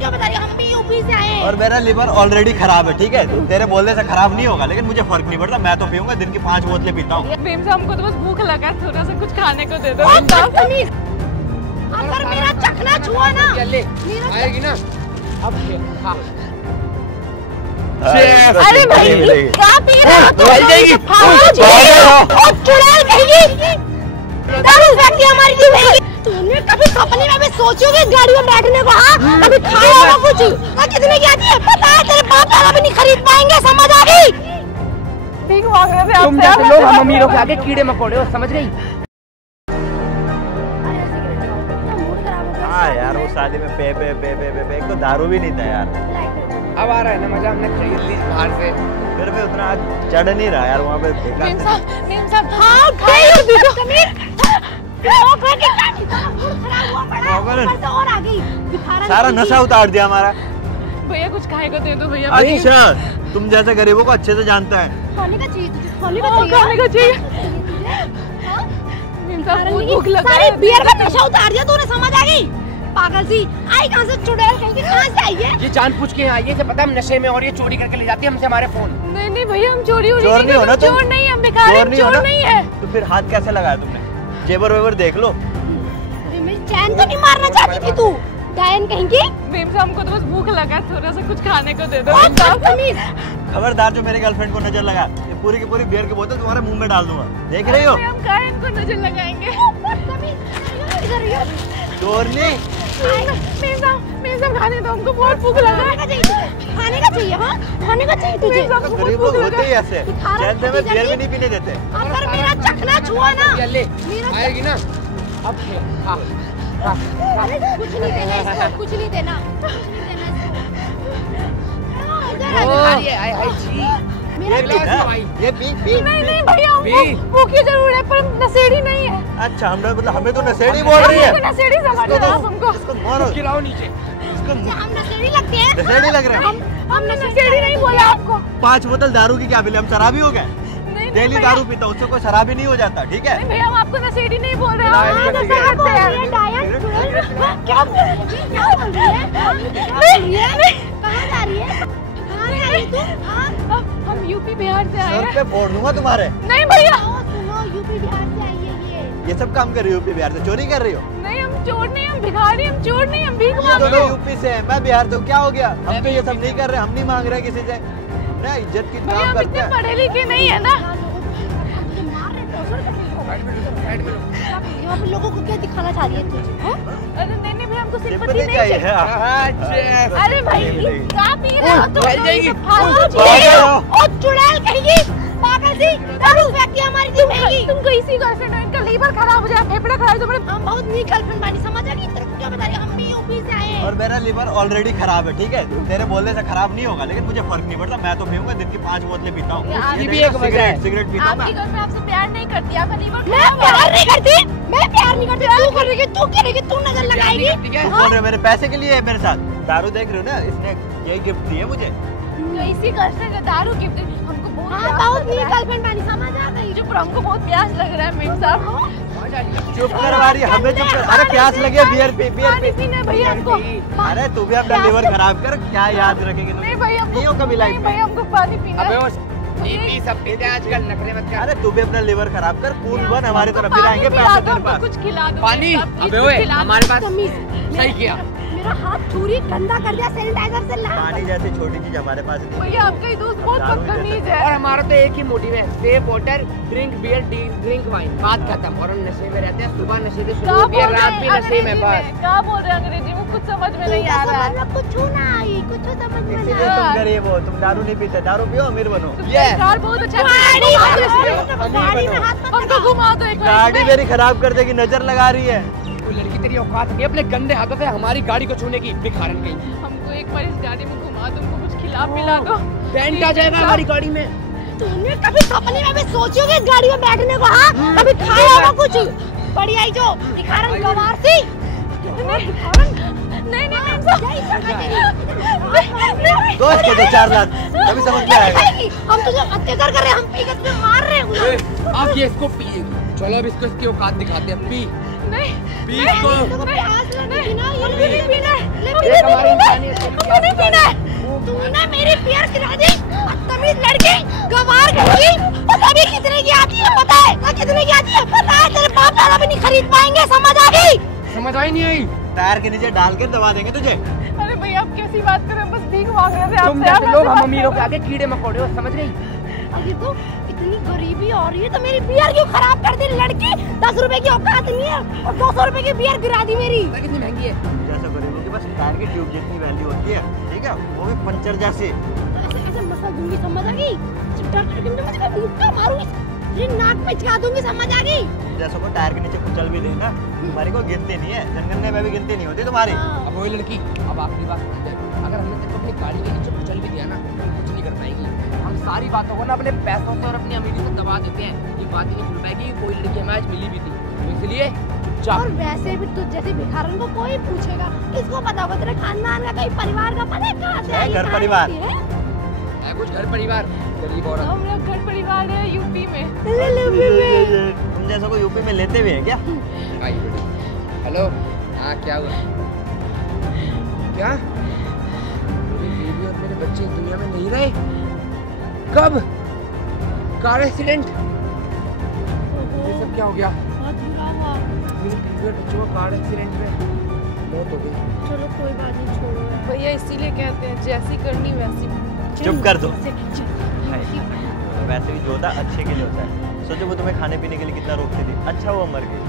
क्यों बता रही हम भी यूपी से आए। और मेरा लिवर ऑलरेडी खराब है, ठीक है, तेरे बोलने से खराब नहीं होगा, लेकिन मुझे फर्क नहीं पड़ता, मैं तो पीऊंगा, दिन की 5 बोतलें पीता हूँ। भीम साहब हमको तो बस भूख लगा है, थोड़ा सा कुछ खाने को दे दो। अगर मेरा चखना छुआ ना आएगी ना अब। हाँ अरे भाई क्या पी रहे हो तुम? चुड़ैल कहेगी दारू फेंकती हमारी दी भाई। तुमने कभी सपने में भी सोची होगी गाड़ी में बैठने को? हाँ कभी खाया होगा कुछ? कितने की आती है पता है? तेरे बाप दादा भी नहीं खरीद पाएंगे, समझ आ गई? भीख मांग रहे थे तुम जैसे लोग हम अमीरों के आगे कीड़े मकोड़े हो, समझ गई? हाँ यार वो शादी में पे एक तो दारू भी नहीं था यार। अब आ रहा है ना मजा, हमने खरीद ली बाहर से, फिर भी उतना चढ़ नहीं रहा यार वहाँ पे। भीम साहब हाँ सारा नशा उतार दिया हमारा। भैया कुछ खाएगा दे दो भैया। अच्छा तुम जैसे गरीबों को अच्छे से जानता है। खाने का चाहिए तुझे? खाने का चाहिए। भीम साहब भूख लगा है। बियर का नशा उतार दिया तूने, समझ आ गई? पागल सी आई कहाँ से? चुड़ैल कहीं कहाँ से आई है? ये जानबूझ के आई है, से पता हम नशे में, और ये चोरी करके ले जाती है हमसे हमारे फोन। नहीं भैया हम चोरी नहीं हो ना, चोर नहीं, हम भिखारी, चोर नहीं है। तो फिर हाथ कैसे लगाया तुमने? जेबर वेबर देख लो। अरे मेरी चैन तो नहीं मारना चाहती थी तू, डायन कहीं की? भीम साहब हमको तो बस भूख लगा है, थोड़ा सा कुछ खाने को दे दो। खबरदार जो मेरी गर्लफ्रेंड को नजर लगा, ये पूरी की पूरी बियर की बोतल तुम्हारे मुंह में डाल दूंगा, देख रही हो? हम कहाँ इनको नजर लगाएंगे? चोरनी भीम साहब खाने दो, हमको बहुत भूख लगा है। खाने का चाहिए? हाँ खाने का चाहिए तुझे? गरीब लोग होते ही ऐसे, जैसे में बियर भी नहीं पीने देते। अगर मेरा चखना छुआ ना आएगी ना अब। हाँ कुछ नहीं देना इसको, कुछ नहीं देना, ये पी नहीं भैया भूखी जरूर है पर नशेड़ी नहीं है। अच्छा मतलब हमें तो नशेड़ी बोल रही है। नशेड़ी समझ रहे हो हमको? इसको मारो, गिराओ नीचे। हम नशेड़ी लगते हैं? नशेड़ी लग रहे हैं? हमने नशेड़ी नहीं बोला आपको। 5 बोतल दारू की क्या बिल? हम शराबी हो गए? डेली दारू पीता, उससे कोई शराबी नहीं हो जाता, ठीक है? भैया हम आपको नशेड़ी नहीं बोल रहे हैं। हम यूपी बिहार से आए हैं। पे फोड़ दूंगा तुम्हारे। नहीं भैया सुनो, यूपी बिहार से आई है ये सब काम कर रही हो? यूपी बिहार से चोरी कर रही हो? नहीं हम चोर नहीं, हम भिखारी, हम चोर नहीं, हम भीख मांग रहे हैं। यूपी से है, मैं बिहार से, क्या हो गया? हम तो ये सब नहीं कर रहे, हम नहीं मांग रहे किसी से ना, इज्जत की काम करते हैं। पढ़े लिखे नहीं है ना। यहाँ पे लोगों को क्या दिखाना चाह रही है तुझे? अरे नहीं भैया हमको सिंपैथी नहीं चाहिए। अरे भाई क्या पी रहे हो तुम? चुड़ैल कहेगी पागल सी, दारू फेंकती हमारी दी महंगी। तुमको इसी गर्लफ्रेंड है, इनका लीवर खराब हो जाए, फेफड़े खराब हो जाए। हम बहुत नीक गर्लफ्रेंड बानी, समझ आ गई? तेरे को क्या बता रही हम भी यूपी से आए। और मेरा लिवर ऑलरेडी खराब है, ठीक है, तेरे बोलने से खराब नहीं होगा, लेकिन मुझे फर्क नहीं पड़ता, मैं तो पीऊंगा, दिन की 5 बोतलें पीता हूँ। सिगरेट पीता हूँ। आपकी गर्लफ्रेंड आपसे प्यार नहीं करती, आपका लीवर मैं प्यार नहीं करती, मैं प्यार नहीं करती। तू करेगी, तू करेगी, तू नजर लगाएगी। बोल रहे मेरे पैसे के लिए है मेरे साथ दारू, देख रहे हो ना, इसने यही गिफ्ट दी है मुझे। तो इसी गर्लफ्रेंड ने दारू गिफ्ट दी हमको। बहुत नीक गर्लफ्रेंड बानी, समझ आ गई? जो हमको बहुत प्यास लग रहा है भीम साहब। चुप करवा रही है हमें, चुप कर। अरे प्यास लगे, बियर पी पीना भैया हमको। अरे तू भी अपना लिवर खराब कर, क्या याद रखेगी? नहीं भैया कभी लाइफ में हमको पानी पीना है। सब पीते हैं आजकल, नखरे मत कर। अरे तू भी अपना लिवर खराब कर, कूल बन, हमारी तरफ भी आएंगे पैसे तेरे पास। कुछ खिला दो पानी। अबे ओए हमारे पास सही किया, मेरा हाथ छुरी गंदा कर दिया सैनिटाइजर से। पानी जैसी छोटी चीज हमारे पास नहीं। भैया आपका ही दोस्त बहुत बदतमीज है। और हमारा तो एक ही मोटिव है, save water, drink beer, drink wine, बात खत्म। और हम नशे में रहते हैं, सुबह नशे से शुरू होती है, रात भी नशे में। बस क्या बोल रहे हैं अंग्रेजी में? कुछ समझ में नहीं आ रहा है। कुछ ना आई, कुछ समझ में नहीं तुम गरीब हो, तुम दारू नहीं पीते, दारू पियो अमीर बनो। कार बहुत अच्छा हमको घुमा दो एक बार। गाड़ी मेरी खराब कर देगी, नजर लगा रही है। लड़की तेरी औकात नहीं अपने गंदे हाथों से हमारी गाड़ी को छूने की, भिखारन कहीं। हमको एक बार इस गाड़ी में घुमा दो, हमको कुछ खिला पिला दो। टेंट आ जाएगा हमारी गाड़ी में। तुमने कभी सपने में भी सोची होगी गाड़ी में बैठने को? हाँ कभी खाया होगा कुछ? बड़ी आई जो भिखारन गवार सी। नहीं दोस्त को 4 लाख अभी समझ में आएगा। हम तुझे अत्याचार कर रहे हैं, हम पीकर तुझे मार रहे हैं। अब ये इसको पिएगी, चलो अब इसको इसकी औकात दिखाते हैं। पी नहीं पी इसको। प्यास लगी ना, ये नहीं पीना। हमारी इंसानियत कितने की आती है पता है? तेरे बाप दादा भी नहीं खरीद पाएंगे, समझ आ गई? समझ आई नहीं आई? टायर के नीचे डाल के दबा देंगे तुझे। अरे भैया आप कैसी बात कर रहे हैं, बस भीख मांग रहे थे तुम आपसे। जैसे लोग हम अमीरों के आगे कीड़े मकोड़े हो, समझ गई? अरे तो इतनी गरीबी हो रही है तो मेरी बियर क्यों खराब कर दी लड़की? 10 रुपए की औकात नहीं है और 200 रुपए की बियर गिरा दी मेरी। कितनी महंगी है? जैसा गरीबों की बस टायर की ट्यूब जितनी वैल्यू होती है, ठीक है, वो भी पंचर जैसे। ऐसे ऐसे मसल दूंगी, समझ आ गई? डर के मुझे मैं मुक्का मारूंगी, ये नाक पे चढ़ा दूंगी, समझ आ गई? जैसा को टायर के नीचे कुचल भी देना, तुम्हारी को गिनती नहीं है, जनगणना में भी गिनती नहीं होती तुम्हारी। अब वही लड़की, अब आखिरी बात सुन ले, अगर हमने तेरे को अपनी गाड़ी के नीचे कुचल भी दिया ना, तो कुछ नहीं कर पाएगी। हम सारी बातों को ना अपने पैसों से और अपनी अमीरी से दबा देते हैं। ये बात ही नहीं भूल पाएगी कोई लड़की हमें आज मिली भी थी, तो इसलिए चुपचाप। और वैसे भी तुझ जैसे भिखारन को कोई पूछेगा, किसको पता होगा तेरे खानदान का, कहीं परिवार का पता है कहाँ से आई, घर परिवार है कुछ घर परिवार, गरीब औरत। हम लोग घर परिवार है यूपी में। तुम जैसा को यूपी में लेते भी है क्या? आई बेटी, हेलो, हाँ क्या हुआ? क्या मेरी बीवी और मेरे बच्चे इस दुनिया में नहीं रहे? कब? Car accident? ये सब क्या हो गया? बहुत बुरा हुआ। मेरी बीवी और बच्चों को कार एक्सीडेंट में मौत हो गई। चलो कोई बात नहीं, छोड़ो यार। भैया इसीलिए कहते हैं जैसी करनी वैसी। चुप कर दो। वैसे भी जो होता है अच्छे के लिए होता है। सोचो वो तुम्हें खाने पीने के लिए कितना रोकती थी, अच्छा वो मर गई।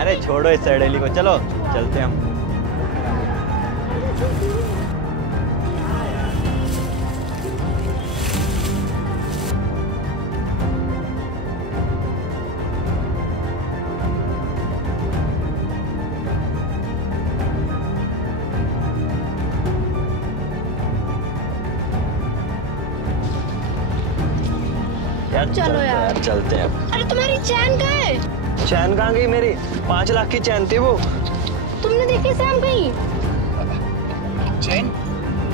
अरे छोड़ो इस सड़ेली को, चलो चलते हम। चलो यार चलते हैं अब। अरे तुम्हारी चैन कहाँ है? चैन कहाँ गई मेरी? 5 लाख की चैन थी वो। तुमने देखी सैम कहीं? चैन?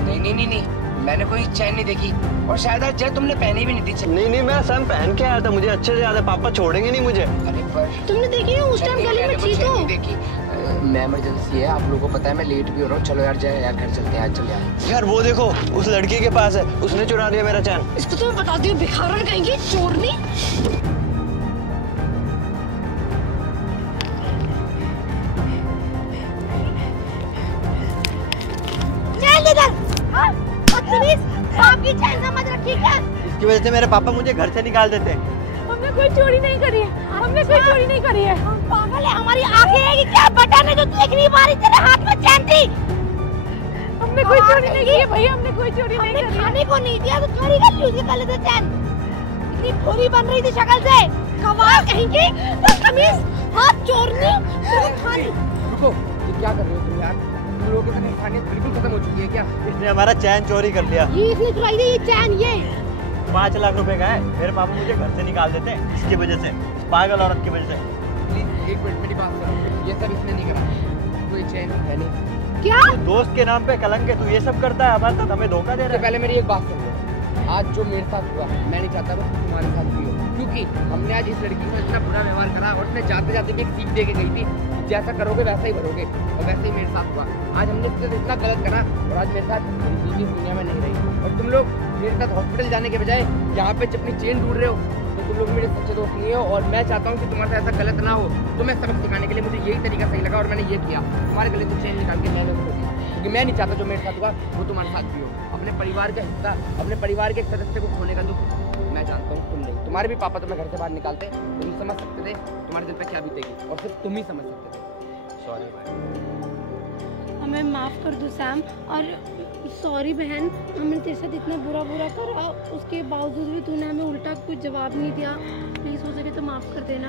नहीं नहीं नहीं नहीं, मैंने कोई चैन नहीं देखी, और शायद आज जय तुमने पहनी भी नहीं थी। नहीं मैं सैम पहन के आया था, मुझे अच्छे से याद है, पापा छोड़ेंगे नहीं मुझे। अरे पर तुमने देखी ना उस टाइम गली में थी तो? देखी, मैं इमरजेंसी है, आप लोगों को पता है, मैं लेट भी हो रहा हूँ। चलो यार जय, यार घर चलते हैं आज, चल यार। यार वो देखो उस लड़की के पास है, उसने चुरा लिया मेरा चैन। इसको तो मैं बताती हूँ, भिखारन कहेंगी, चोरनी। चल इधर, हाँ? बदतमीज, बाप की चैन समझ रखी क्या? इसकी वजह से मेरे पापा मुझे घर से निकाल देते हैं। हमने कोई चोरी नहीं करी है, हमने कोई चोरी नहीं करी है। हम पागल है, हमारी आंखें है कि क्या? बटन है जो देख नहीं पा रही, तेरे हाथ में चैन थी। हमने कोई चोरी नहीं की है भैया, हमने कोई चोरी नहीं हमने करी है। खाने को नहीं दिया तो चोरी कर ली उसके गले से चैन। इतनी भूरी बन रही थी शक्ल से, गवार कहेंगी, बदतमीज, हाथ चोरनी, खाने। रुको, ये क्या कर रहे हो तुम यार? तुम लोगों की इंसानियत बिल्कुल खत्म हो चुकी है क्या? इसने हमारा चैन चोरी कर लिया। ये इसने चुराई थी, ये चैन, ये 5 लाख रुपए का है। मेरे पापा मुझे घर से निकाल देते हैं इसकी वजह से, पागल औरत की वजह से। प्लीज एक मिनट मेरी बात सुनो, ये सब इसने नहीं करा, कोई चैन है नहीं। क्या? दोस्त के नाम पे कलंक है, तू ये सब करता है हमारे साथ, हमें धोखा दे रहा सबसे है। पहले मेरी एक बात सुन लो, आज जो मेरे साथ हुआ मैं नहीं चाहता वो तुम्हारे साथ भी हो, क्योंकि हमने आज इस लड़की को इतना बुरा व्यवहार करा, और उसने जाते जाते भी एक सीख दे के गई थी, जैसा करोगे वैसा ही भरोगे, और वैसे ही मेरे साथ हुआ। आज हमने इसके साथ इतना गलत करा, और आज मेरे साथ मेरी बीवी दुनिया में नहीं रही, और तुम लोग मेरे साथ हॉस्पिटल जाने के बजाय यहाँ पे अपनी चेन ढूंढ रहे हो, तो तुम लोग मेरे सच्चे दोस्त नहीं हो। और मैं चाहता हूँ कि तुम्हारे साथ ऐसा गलत ना हो, तुम्हें सबक सिखाने के लिए मुझे यही तरीका सही लगा, और मैंने ये किया, तुम्हारे गले से चेन निकाल के मैंने उसको दी, क्योंकि मैं नहीं चाहता जो मेरे साथ हुआ वो तुम्हारे साथ भी हो। अपने परिवार का हिस्सा, अपने परिवार के एक सदस्य को खोने का दुख मैं जानता हूँ, तुम नहीं। तुम्हारे भी पापा तुम्हें घर से बाहर निकालते, तुम समझ सकते थे तुम्हारे दिल पे क्या बीतेगी, और सिर्फ तुम ही समझ सकते थे। सॉरी भाई। हमें माफ कर दो सैम, और सॉरी बहन, हमने तेरे साथ इतना बुरा करा, उसके बावजूद भी तूने हमें उल्टा कुछ जवाब नहीं दिया। प्लीज हो सके तो माफ कर देना।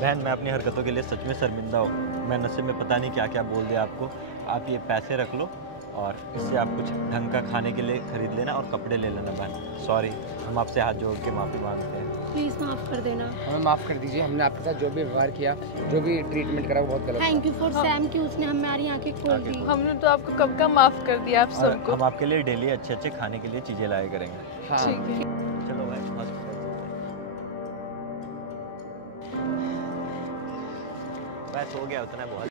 बहन मैं अपनी हरकतों के लिए सच में शर्मिंदा हूँ। मैं नशे में पता नहीं क्या क्या बोल दिया आपको। आप ये पैसे रख लो, और इससे आप कुछ ढंग का खाने के लिए खरीद लेना और कपड़े ले लेना। बहन सॉरी, हम आपसे हाथ जोड़ के माफ़ी मांगते हैं। प्लीज माफ कर देना। हमें माफ़ कर दीजिए, हमने आपके साथ जो भी व्यवहार किया, जो भी ट्रीटमेंट करा वो बहुत गलत था। थैंक यू फॉर सैम कि उसने हमारी आंखें खोल दी। हमने तो आपको कब का माफ कर दिया आप और सबको। हम आपके लिए डेली अच्छे अच्छे खाने के लिए चीज़ें लाया करेंगे। हाँ चलो भाई, बस हो गया, उतना बहुत।